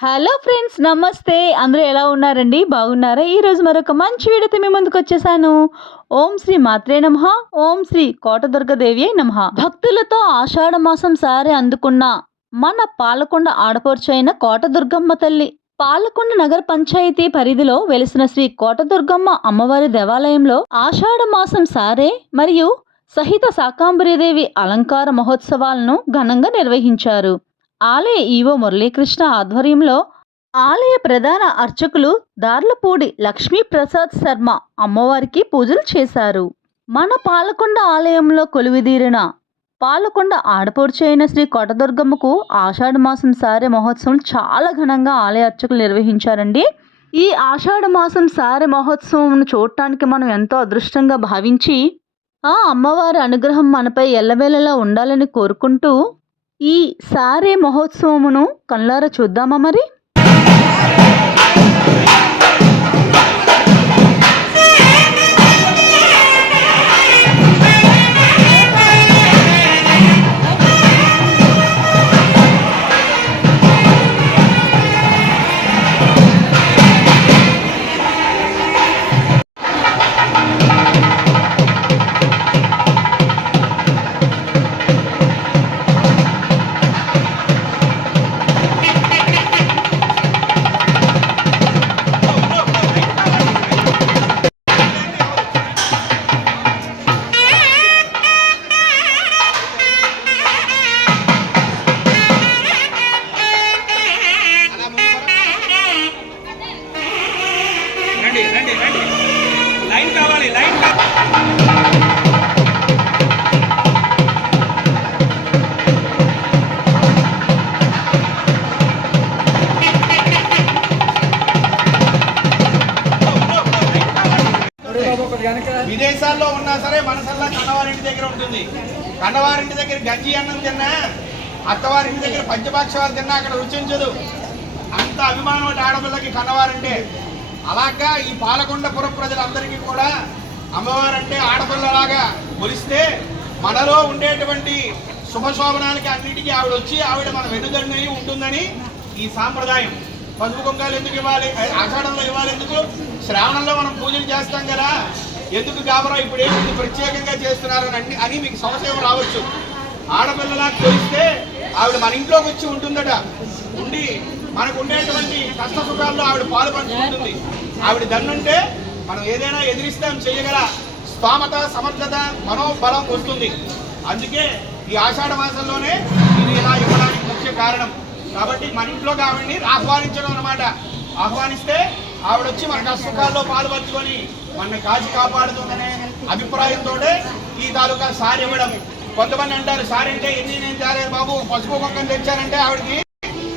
Hello friends నమస్తే. అందరూ ఎలా ఉన్నారండి? బాగున్నారా? ఈరోజు మరొక మంచి వీడియోతో మీ ముందుకు వచ్చేసాను. ఓం శ్రీ మాత్రే నమః. ఓం శ్రీ కోటదుర్గదేవి నమః. భక్తులతో ఆషాఢ మాసం సారే అందుకున్న మన పాలకొండ ఆడపడుచైన కోటదుర్గమ్మ తల్లి పాలకొండ నగర పంచాయతీ పరిధిలో వెలిసిన శ్రీ కోటదుర్గమ్మ అమ్మవారి దేవాలయంలో ఆషాఢ మాసం సారే మరియు సహిత శాకాంబరీదేవి అలంకార మహోత్సవాలను ఘనంగా నిర్వహించారు. ఆలయ ఈవో మురళీకృష్ణ ఆధ్వర్యంలో ఆలయ ప్రధాన అర్చకులు దార్లపూడి లక్ష్మీ ప్రసాద్ శర్మ అమ్మవారికి పూజలు చేశారు. మన పాలకొండ ఆలయంలో కొలువిదీరిన పాలకొండ ఆడపడుచు అయిన శ్రీ కోటదుర్గమ్మకు ఆషాఢ మాసం సారె మహోత్సవం చాలా ఘనంగా ఆలయ అర్చకులు నిర్వహించారండి. ఈ ఆషాఢ మాసం సారె మహోత్సవం చూడటానికి మనం ఎంతో అదృష్టంగా భావించి ఆ అమ్మవారి అనుగ్రహం మనపై ఎల్లవేళలా ఉండాలని కోరుకుంటూ ఈ సారే మహోత్సవమును కళ్ళారా చూద్దామా మరి? విదేశాల్లో ఉన్నా సరే మనసల్లా కన్నవారింటి దగ్గర ఉంటుంది. కన్నవారింటి దగ్గర గంజి అన్నం తిన్నా అత్తవారింటి దగ్గర పంచపాక్షవాలు తిన్నా అక్కడ రుచించదు. అంత అభిమానం అంటే ఆడపిల్లకి కన్నవారంటే. అలాగా ఈ పాలకొండపుర ప్రజలందరికీ కూడా అమ్మవారంటే ఆడపిల్లలాగా కొలిస్తే మనలో ఉండేటువంటి శుభశోభనాలకి అన్నిటికీ ఆవిడ వచ్చి ఆవిడ మన వెనుదండి ఉంటుందని ఈ సాంప్రదాయం. పసుపు కుంకాలు ఎందుకు ఇవ్వాలి? ఆషాఢంలో ఇవ్వాలి ఎందుకు? శ్రావణంలో మనం పూజలు చేస్తాం కదా. ఎందుకు గాబరా? ఇప్పుడు ఏంటి ప్రత్యేకంగా చేస్తున్నారని అన్ని అని మీకు సంశయం రావచ్చు. ఆడపిల్లలా కొలిస్తే ఆవిడ మన ఇంట్లోకి వచ్చి ఉంటుందట. ఉండి మనకు ఉండేటువంటి కష్ట సుఖాల్లో ఆవిడ పాలు పంచుకుంటుంది. ఆవిడ దన్నుంటే మనం ఏదైనా ఎదిరిస్తాం చేయగల స్తోమత సమర్థత మనోబలం వస్తుంది. అందుకే ఈ ఆషాఢ మాసంలోనే ఇది ఇలా ఇవ్వడానికి ముఖ్య కారణం. కాబట్టి మన ఇంట్లోకి ఆవిడని ఆహ్వానించడం అనమాట ఆహ్వానిస్తే ఆవిడ వచ్చి మన కష్ట సుఖాల్లో పాలు పంచుకొని మన కాచి కాపాడుతుందనే అభిప్రాయంతో ఈ తాలూకా సారి ఇవ్వడం. కొంతమంది అంటారు సారి అంటే ఎన్ని నేను తేలేదు బాబు పసుపు పక్కన తెచ్చానంటే ఆవిడకి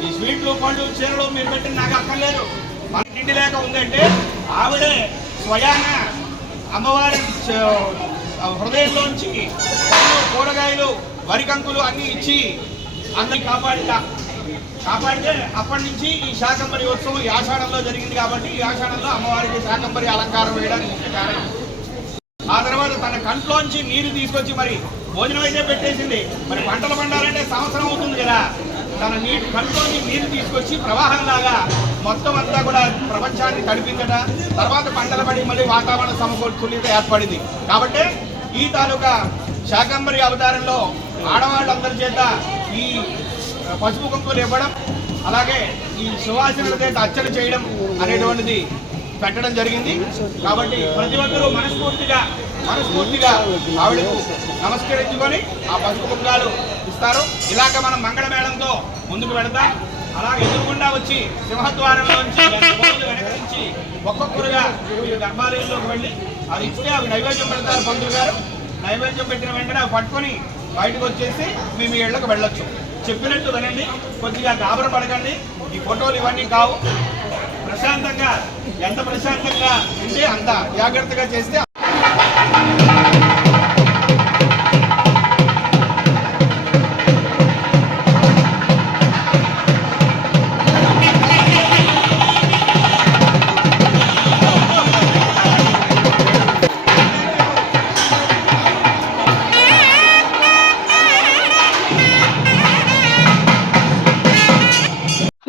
ఈ స్వీట్లు పండ్లు చీరలు మీరు పెట్టిన నాకు అక్కర్లేదు. మన ఇంటి లేక ఉందంటే ఆవిడే స్వయాన అమ్మవారి హృదయంలోంచి కూరగాయలు వరికంకులు అన్ని ఇచ్చి అందరికి కాపాడిట. కాపాడితే అప్పటి నుంచి ఈ శాకంబరి ఉత్సవం ఈ ఆషాఢంలో జరిగింది కాబట్టి ఈ ఆషాఢంలో అమ్మవారికి శాకంబరి అలంకారం వేయడానికి కారణం. ఆ తర్వాత తన కంట్లోంచి నీరు తీసుకొచ్చి మరి భోజనం అయితే పెట్టేసింది. మరి పంటలు పండాలంటే సంవత్సరం అవుతుంది కదా. తన నీటి కంట్లోంచి నీరు తీసుకొచ్చి ప్రవాహంలాగా మొత్తం అంతా కూడా ప్రపంచాన్ని తడిపిందట. తర్వాత పంటలు పడి మళ్ళీ వాతావరణ సమకూర్చులిత ఏర్పడింది. కాబట్టి ఈ తాలూకా శాకంబరి అవతారంలో ఆడవాళ్ళందరి చేత ఈ పసుపు కుంకుమలు ఇవ్వడం అలాగే ఈ సువాసనల చేత అర్చన చేయడం అనేటువంటిది పెట్టడం జరిగింది. కాబట్టి ప్రతి ఒక్కరూ మనస్ఫూర్తిగా మనస్ఫూర్తిగా ఆవిడకు నమస్కరించుకొని ఆ పసుపు కుంకాలు ఇస్తారు. ఇలాగ మనం మంగళమేళంతో ముందుకు వెళతాం. అలాగే ఎదురుకుండా వచ్చి సింహద్వారంలోంచి వెనకరించి ఒక్కొక్కరుగా మీరు గర్భాలయంలోకి వెళ్ళి అది ఇస్తే అవి నైవేద్యం పెడతారు పంతులు గారు. నైవేద్యం పెట్టిన వెంటనే పట్టుకొని బయటకు వచ్చేసి మేము ఇళ్ళకు వెళ్ళొచ్చు. చెప్పినట్టు వినండి కొద్దిగా గాబర పడకండి. ఈ ఫోటోలు ఇవన్నీ కావు. ప్రశాంతంగా ఎంత ప్రశాంతంగా ఉంటే అంత జాగ్రత్తగా చేస్తే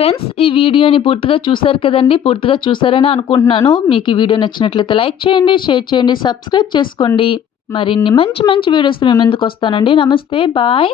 ఫ్రెండ్స్ ఈ వీడియోని పూర్తిగా చూసారు కదండి పూర్తిగా చూసారని అనుకుంటున్నాను. మీకు ఈ వీడియో నచ్చినట్లయితే లైక్ చేయండి షేర్ చేయండి సబ్స్క్రైబ్ చేసుకోండి. మరిన్ని మంచి మంచి వీడియోస్ మేము ముందుకు వస్తానండి. నమస్తే బాయ్.